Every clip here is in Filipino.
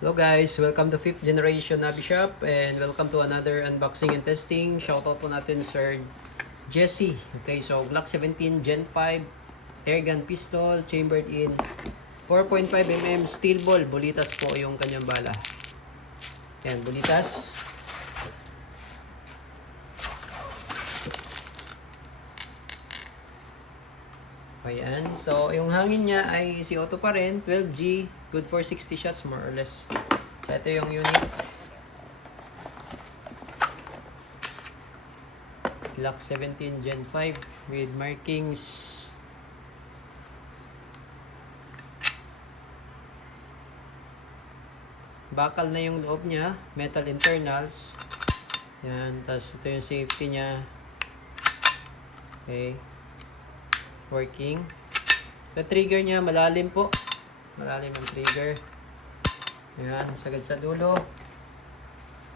Hello guys, welcome to 5th generation Nabi Shop and welcome to another unboxing and testing. Shoutout po natin Sir Jesse. Okay, so Glock 17 Gen 5 airgun pistol chambered in 4.5mm steel ball. Bulitas po yung kanyang bala. Yan, bulitas. Ayan, so yung hangin niya ay si auto pa rin, 12G, good for 60 shots more or less. So ito yung unit. Glock 17 Gen 5 with markings. Bakal na yung loob niya, metal internals. Yan, tapos ito yung safety niya. Okay. Working. Yung trigger niya malalim po. Malalim ang trigger. Ayan, sagad sa dulo.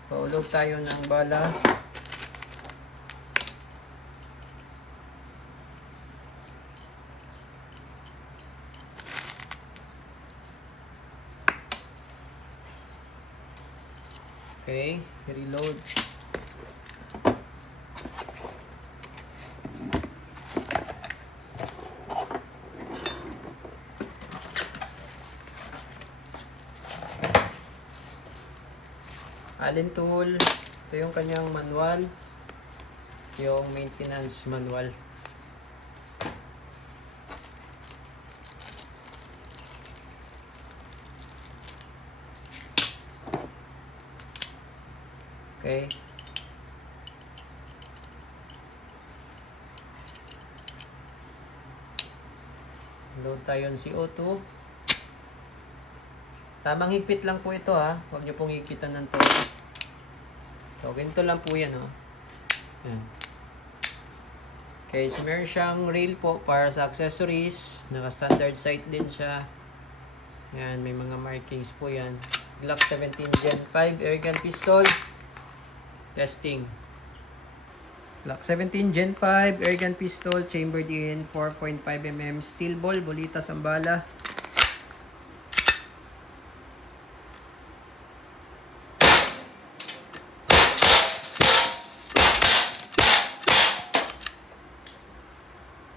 Paulog tayo ng bala. Okay, reload. Allen tool. Ito yung kanyang manual. Yung maintenance manual. Okay. Load tayo ng CO2. Tamang higpit lang po ito ha. Huwag nyo pong higpitan ng to. So, ganito lang po yan ha. Yan. Okay, so meron siyang rail po para sa accessories. Naka-standard sight din siya. Yan, may mga markings po yan. Glock 17 Gen 5 airgun pistol. Testing. Glock 17 Gen 5 airgun pistol chambered in 4.5mm steel ball. Bulitas ang bala.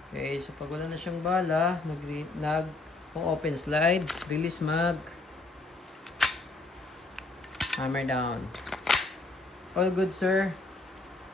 Okay, so pag wala na siyang bala, nag-open slide, release mag, hammer down. All good, sir.